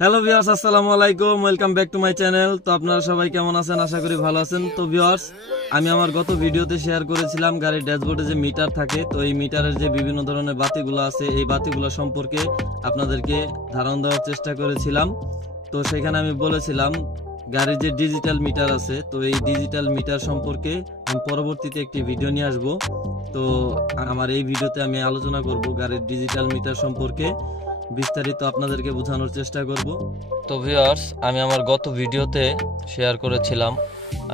Hello viewers, আসসালামু আলাইকুম, welcome back to my channel. তো আপনারা সবাই কেমন আছেন? আশা করি ভালো আছেন। তো ভিউয়ার্স, আমি আমার গত ভিডিওতে শেয়ার করেছিলাম গাড়ির ড্যাশবোর্ডে যে মিটার থাকে, তো এই মিটারের যে বিভিন্ন ধরনের বাতিগুলো আছে, এই বাতিগুলো সম্পর্কে আপনাদেরকে ধারণা দেওয়ার চেষ্টা করেছিলাম। তো সেখানে আমি বলেছিলাম গাড়ির যে ডিজিটাল মিটার আছে, তো এই ডিজিটাল মিটার সম্পর্কে আমি পরবর্তীতে একটি ভিডিও নিয়ে আসবো। তো আমার এই ভিডিওতে আমি আলোচনা করব গাড়ির ডিজিটাল মিটার সম্পর্কে, বিস্তারিত আপনাদেরকে বোঝানোর চেষ্টা করব। তো ভিউয়ার্স, আমি আমার গত ভিডিওতে শেয়ার করেছিলাম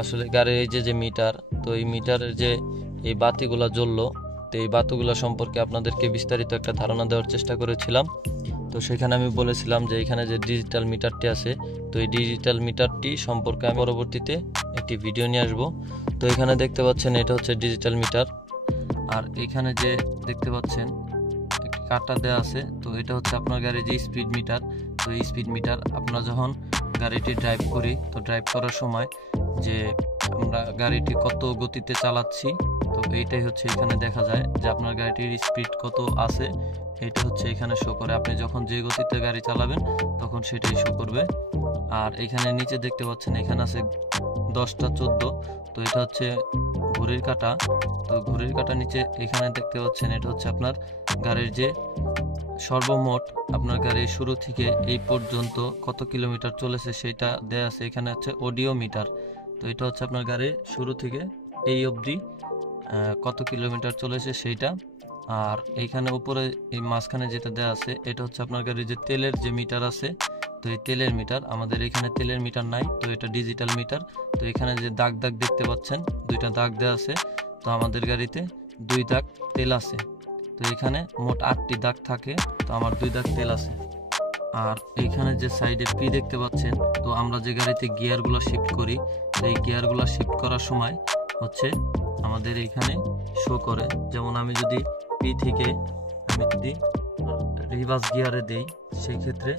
আসলে গাড়ির এই যে মিটার, তো এই মিটারের যে এই বাতিগুলো জ্বললো, তো এই বাতিগুলো সম্পর্কে আপনাদেরকে বিস্তারিত একটা ধারণা দেওয়ার চেষ্টা করেছিলাম। তো সেখানে আমি বলেছিলাম যে এখানে যে ডিজিটাল মিটারটি আছে, তো এই ডিজিটাল মিটারটি সম্পর্কে আমি পরবর্তীতে একটি ভিডিও নিয়ে আসবো। তো এখানে দেখতে পাচ্ছেন এটা হচ্ছে ডিজিটাল মিটার, আর এখানে যে দেখতে পাচ্ছেন একটি কাঁটা দেওয়া আছে, তো এটা হচ্ছে আপনার গাড়ির যে স্পিড মিটার। তো এই স্পিড মিটার আপনারা যখন গাড়িটি ড্রাইভ করি, তো ড্রাইভ করার সময় যে আমরা গাড়িটি কত গতিতে চালাচ্ছি, তো এইটাই হচ্ছে এখানে দেখা যায় যে আপনার গাড়িটির স্পিড কত আছে, এটা হচ্ছে এখানে শো করে। আপনি যখন যে গতিতে গাড়ি চালাবেন তখন সেটাই শো করবে। আর এখানে নিচে দেখতে পাচ্ছেন এখানে আছে 10টা 14, তো এটা হচ্ছে ঘড়ির কাঁটা। তো ঘড়ির কাঁটা নিচে এখানে দেখতে পাচ্ছেন এটা হচ্ছে আপনার গাড়ির যে সর্বমোট আপনার গাড়ির শুরু থেকে এই পর্যন্ত কত কিলোমিটার চলেছে সেটা দেয়া আছে। এখানে হচ্ছে অডিও মিটার, তো এটা হচ্ছে আপনার গাড়ির শুরু থেকে এই অবধি কত কিলোমিটার চলেছে সেইটা। আর এইখানে উপরে এই মাঝখানে যেটা দেওয়া আছে এটা হচ্ছে আপনার গাড়ির যে তেলের যে মিটার আছে, তো এই তেলের মিটার। আমাদের এখানে তেলের মিটার নাই, তো এটা ডিজিটাল মিটার। তো এখানে যে দাগ দাগ দেখতে পাচ্ছেন, দুইটা দাগ দেওয়া আছে, তো আমাদের গাড়িতে 2 দাগ তেল আছে। তো এখানে মোট 8টি দাগ থাকে, তো আমার 2 দাগ তেল আছে। আর এইখানে যে সাইডে পি দেখতে পাচ্ছেন, তো আমরা যে গাড়িতে গিয়ারগুলো শিফট করি, তো এই গিয়ারগুলো শিফট করার সময় হচ্ছে আমাদের এইখানে শো করে। যেমন আমি যদি পি থেকে আমি যদি রিভার্স গিয়ারে দেই, সেই ক্ষেত্রে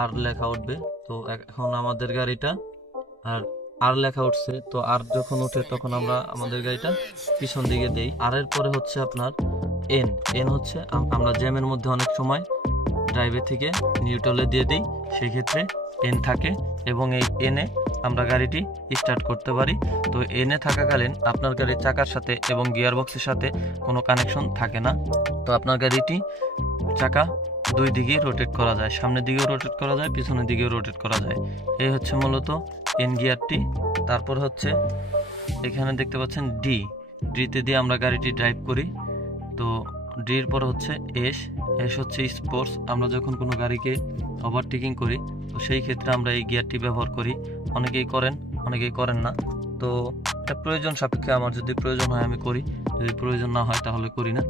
আর লেখা উঠবে। তো এখন আমাদের গাড়িটা আর লেখা উঠছে, তো আর যখন উঠে তখন আমরা আমাদের গাড়িটা পিছন দিকে দেই। আর এর পরে হচ্ছে আপনার এন হচ্ছে আমরা জ্যামের মধ্যে অনেক সময় ড্রাইভে থেকে নিউট্রালে দিয়ে দিই, সেই ক্ষেত্রে এন থাকে, এবং এই এনে আমরা গাড়িটি স্টার্ট করতে পারি। তো এনে থাকাকালীন আপনার গাড়ির চাকার সাথে এবং গিয়ার বক্সের সাথে কোনো কানেকশন থাকে না। তো আপনার গাড়িটি চাকা 2 দিকেই রোটেট করা যায়, সামনের দিকেও রোটেট করা যায়, পিছনের দিকেও রোটেট করা যায়। এই হচ্ছে মূলত এন গিয়ারটি। তারপর হচ্ছে এখানে দেখতে পাচ্ছেন ডিতে দিয়ে আমরা গাড়িটি ড্রাইভ করি। তো ডির পর হচ্ছে এস হচ্ছে স্পোর্টস। আমরা যখন কোনো গাড়িকে ওভারটেকিং করি, তো সেই ক্ষেত্রে আমরা এই গিয়ারটি ব্যবহার করি। অনেকেই করেন, অনেকেই করেন না। তো এটা প্রয়োজন সাপেক্ষে, আমার যদি প্রয়োজন হয় আমি করি, যদি প্রয়োজন না হয় তাহলে করি না।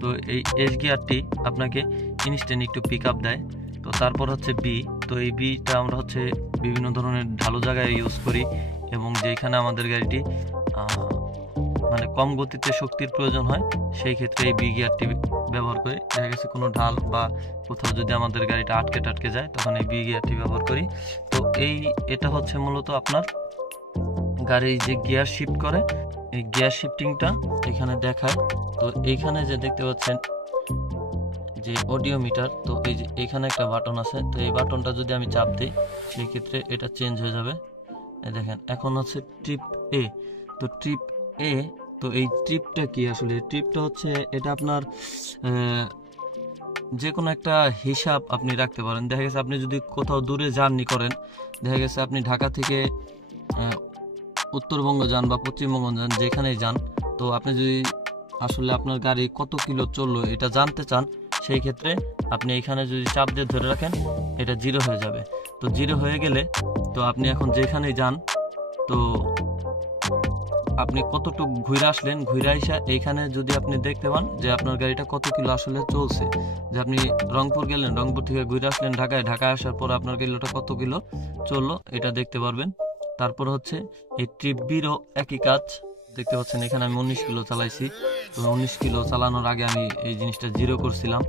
তো এই এস গিয়ারটি আপনাকে ইনস্ট্যান্ট একটু পিক আপ দেয়। তো তারপর হচ্ছে বি। তো এই বিটা আমরা হচ্ছে বিভিন্ন ধরনের ঢালু জায়গায় ইউজ করি, এবং যেখানে আমাদের গাড়িটি মানে কম গতিতে শক্তির প্রয়োজন হয়, সেই ক্ষেত্রে এই বি গিয়ারটি ব্যবহার করি। দেখা গেছে কোনো ঢাল বা কোথাও যদি আমাদের গাড়িটা আটকে যায়, তখন এই বি গিয়ারটি ব্যবহার করি। তো এটা হচ্ছে মূলত আপনার গাড়ি যে গিয়ার শিফট করে, এই গিয়ার শিফটিংটা এখানে দেখায়। তো এইখানে যে দেখতে পাচ্ছেন যে অডিও মিটার, তো এই যে এখানে একটা বাটন আছে, তো এই বাটনটা যদি আমি চাপ দিই, সেই ক্ষেত্রে এটা চেঞ্জ হয়ে যাবে। দেখেন এখন হচ্ছে ট্রিপ এ। তো ট্রিপ এ, তো এই ট্রিপটা কি আসলে? ট্রিপটা হচ্ছে এটা আপনার যে কোনো একটা হিসাব আপনি রাখতে পারেন। দেখা গেছে আপনি যদি কোথাও দূরে জার্নি করেন, দেখা গেছে আপনি ঢাকা থেকে উত্তরবঙ্গ যান বা পশ্চিমবঙ্গ যান, যেখানেই যান, তো আপনি যদি আসলে আপনার গাড়ি কত কিলো চললো এটা জানতে চান, সেই ক্ষেত্রে আপনি এখানে যদি চাপ দিয়ে ধরে রাখেন, এটা 0 হয়ে যাবে। তো 0 হয়ে গেলে তো আপনি এখন যেখানেই যান, তো আপনি কতটুকু ঘুরে আসলেন, ঘুরে আসা এইখানে যদি আপনি দেখতে পান যে আপনার গাড়িটা কত কিলো আসলে চলছে, যে আপনি রংপুর গেলেন, রংপুর থেকে ঘুরে আসলেন ঢাকায় আসার পর আপনার কিলোটা কত কিলো চললো এটা দেখতে পারবেন। তারপর হচ্ছে এই ট্রিপ বিরও একই কাজ। দেখতে পাচ্ছেন এখানে আমি 19 কিলো চালাইছি, তো 19 কিলো চালানোর আগে আমি এই জিনিসটা 0 করছিলাম।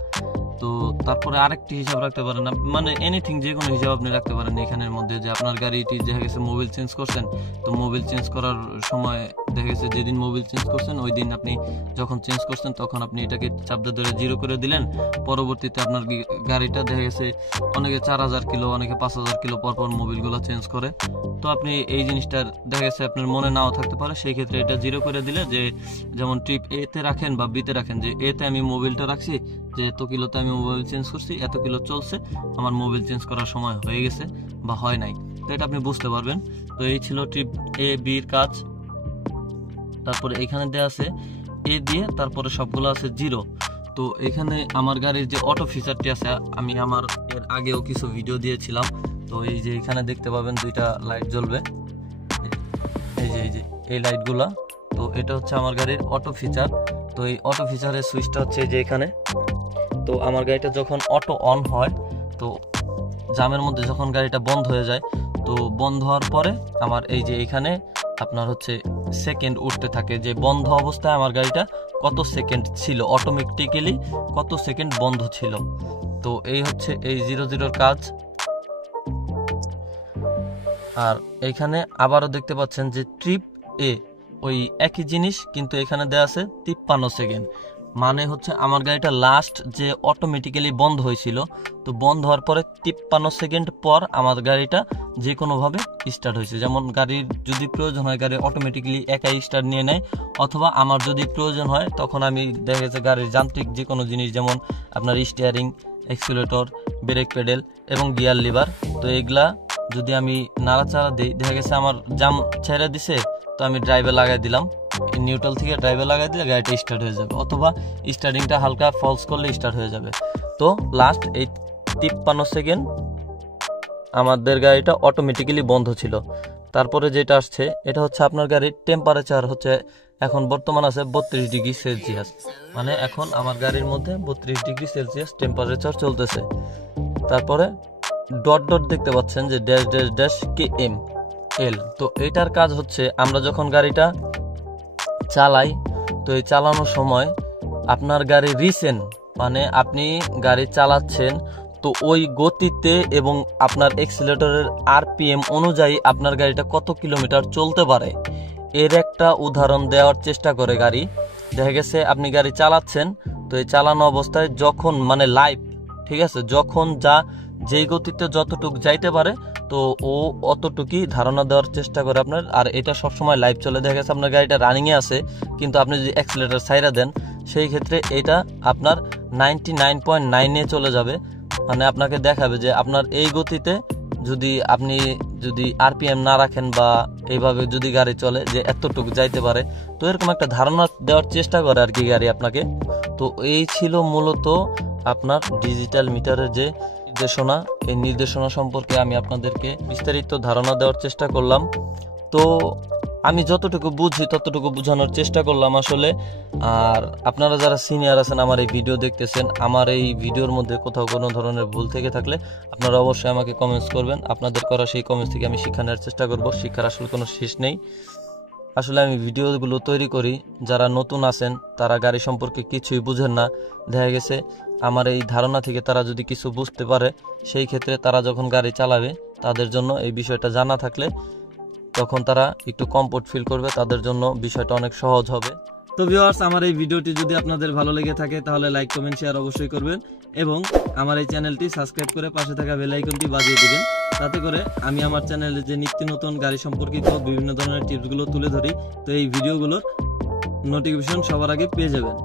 তো তারপরে আরেকটি হিসাব রাখতে পারেন, মানে এনিথিং যে কোনো হিসাব আপনি রাখতে পারেন এখানের মধ্যে, যে আপনার গাড়িটি দেখা গেছে মোবিল চেঞ্জ করছেন, তো মোবিল চেঞ্জ করার সময় দেখা গেছে যেদিন মোবিল চেঞ্জ করছেন ওই দিন আপনি যখন চেঞ্জ করছেন তখন আপনি এটাকে চাপদা ধরে 0 করে দিলেন। পরবর্তীতে আপনার গাড়িটা দেখা গেছে অনেকে 4000 কিলো, অনেকে 5000 কিলো পরপর মোবিলগুলো চেঞ্জ করে। তো আপনি এই জিনিসটা দেখা গেছে আপনার মনে নাও থাকতে পারে, সেই ক্ষেত্রে এটা 0 করে দিলে, যে যেমন ট্রিপ এ তে রাখেন বা বি তে রাখেন, যে এ তে আমি মোবিলটা রাখছি, যে এত কিলোতে আমি মোবিল চেঞ্জ করছি, এত কিলো চলছে, আমার মোবিল চেঞ্জ করার সময় হয়ে গেছে বা হয় নাই, তো এটা আপনি বুঝতে পারবেন। তো এই ছিল ট্রিপ এ বির কাজ। তারপরে এখানে দেওয়া আছে এ দিয়ে, তারপরে সবগুলো আছে 0। তো এখানে আমার গাড়ির যে অটো ফিচারটি আছে, আমি আমার এর আগেও কিছু ভিডিও দিয়েছিলাম। তো এই যে এখানে দেখতে পাবেন 2টা লাইট জ্বলবে, এই যে এই লাইটগুলা। তো এটা হচ্ছে আমার গাড়ির অটো ফিচার। তো এই অটো ফিচারের সুইচটা হচ্ছে যে এখানে। তো আমার গাড়িটা যখন অটো অন হয়, তো জামের মধ্যে যখন গাড়িটা বন্ধ হয়ে যায়, তো বন্ধ হওয়ার পরে আমার এই যে এখানে আপনার হচ্ছে সেকেন্ড উঠতে থাকে, যে বন্ধ অবস্থায় আমার গাড়িটা কত সেকেন্ড ছিল, অটোমেটিক্যালি কত সেকেন্ড বন্ধ ছিল। তো এই হচ্ছে এই 00 কাজ। আর এখানে আবারও দেখতে পাচ্ছেন যে ট্রিপ এ ওই একই জিনিস, কিন্তু এখানে দেওয়া আছে 53 সেকেন্ড। মানে হচ্ছে আমার গাড়িটা লাস্ট যে অটোমেটিক্যালি বন্ধ হয়েছিল, তো বন্ধ হওয়ার পরে 53 সেকেন্ড পর আমার গাড়িটা যে কোনোভাবে স্টার্ট হয়েছে। যেমন গাড়ির যদি প্রয়োজন হয় গাড়ি অটোমেটিক্যালি একাই স্টার্ট নিয়ে নেয়, অথবা আমার যদি প্রয়োজন হয় তখন আমি দেখা গেছে গাড়ির যান্ত্রিক যে কোনো জিনিস, যেমন আপনার স্টিয়ারিং, অ্যাক্সিলারেটর, ব্রেক প্যাডেল এবং গিয়ার লিভার, তো এগুলা যদি আমি নাড়াচাড়া দিই, দেখা গেছে আমার জাম ছেড়ে দিছে, তো আমি ড্রাইভে লাগাই দিলাম, নিউট্রাল থেকে ড্রাইভে লাগাই দিলে গাড়িটা স্টার্ট হয়ে যাবে, অথবা স্টার্টিংটা হালকা ফলস করলে স্টার্ট হয়ে যাবে। তো লাস্ট এই 53 সেকেন্ড আমাদের গাড়িটা অটোমেটিক্যালি বন্ধ ছিল। তারপরে যেটা আসছে এটা হচ্ছে আপনার গাড়ির টেম্পারেচার হচ্ছে এখন বর্তমান আছে 32 ডিগ্রি সেলসিয়াস, মানে এখন আমার গাড়ির মধ্যে 32 ডিগ্রি সেলসিয়াস টেম্পারেচার চলতেছে। তারপরে ডট ডট দেখতে পাচ্ছেন যে dash dash dash KM L। তো এটার কাজ হচ্ছে আমরা যখন গাড়িটা চালাই, তো এই চালানোর সময় আপনার গাড়ি রিসেন্ট, মানে আপনি গাড়ি চালাচ্ছেন, তো ওই গতিতে এবং আপনার এক্সিলারেটরের RPM অনুযায়ী আপনার গাড়িটা কত কিলোমিটার চলতে পারে এর একটা উদাহরণ দেওয়ার চেষ্টা করে গাড়ি। দেখা গেছে আপনি গাড়ি চালাচ্ছেন, তো এই চালানো অবস্থায় যখন মানে লাইভ, ঠিক আছে, যখন যেই গতিতে যতটুক যাইতে পারে, তো ও অতটুকুই ধারণা দেওয়ার চেষ্টা করে আপনার। আর এটা সবসময় লাইভ চলে, দেখা গেছে আপনার গাড়িটা রানিংয়ে আছে, কিন্তু আপনি যদি অ্যাক্সিলারেটর ছাইড়া দেন, সেই ক্ষেত্রে এটা আপনার 99.9-এ চলে যাবে, মানে আপনাকে দেখাবে যে আপনার এই গতিতে আপনি যদি RPM না রাখেন বা এইভাবে যদি গাড়ি চলে যে এতটুকু যাইতে পারে, তো এরকম একটা ধারণা দেওয়ার চেষ্টা করে আর কি গাড়ি আপনাকে। তো এই ছিল মূলত আপনার ডিজিটাল মিটারের যে নির্দেশনা, এই নির্দেশনা সম্পর্কে আমি আপনাদেরকে বিস্তারিত ধারণা দেওয়ার চেষ্টা করলাম। তো আমি যতটুকু বুঝি ততটুকু বোঝানোর চেষ্টা করলাম আসলে। আর আপনারা যারা সিনিয়র আছেন আমার এই ভিডিও দেখতেছেন, আমার এই ভিডিওর মধ্যে কোথাও কোনো ধরনের ভুল থেকে থাকলে আপনারা অবশ্যই আমাকে কমেন্টস করবেন। আপনাদের করা সেই কমেন্টস থেকে আমি শিক্ষা নেওয়ার চেষ্টা করব। শিক্ষার আসলে কোনো শেষ নেই। আসলে আমি ভিডিওগুলো তৈরি করি, যারা নতুন আছেন তারা গাড়ি সম্পর্কে কিছুই বুঝেন না, দেখা গেছে আমার এই ধারণা থেকে তারা যদি কিছু বুঝতে পারে, সেই ক্ষেত্রে তারা যখন গাড়ি চালাবে তাদের জন্য এই বিষয়টা জানা থাকলে তখন তারা একটু কমফোর্ট ফিল করবে, তাদের জন্য বিষয়টা অনেক সহজ হবে। তো ভিউয়ার্স, আমার এই ভিডিওটি যদি আপনাদের ভালো লেগে থাকে তাহলে লাইক, কমেন্ট, শেয়ার অবশ্যই করবেন এবং আমার এই চ্যানেলটি সাবস্ক্রাইব করে পাশে থাকা বেল আইকনটি বাজিয়ে দিবেন, তাতে করে আমি আমার চ্যানেলে যে নিত্য নতুন গাড়ি সম্পর্কিত বিভিন্ন ধরনের টিপসগুলো তুলে ধরি, তো এই ভিডিওগুলোর নোটিফিকেশন সবার আগে পেয়ে যাবেন।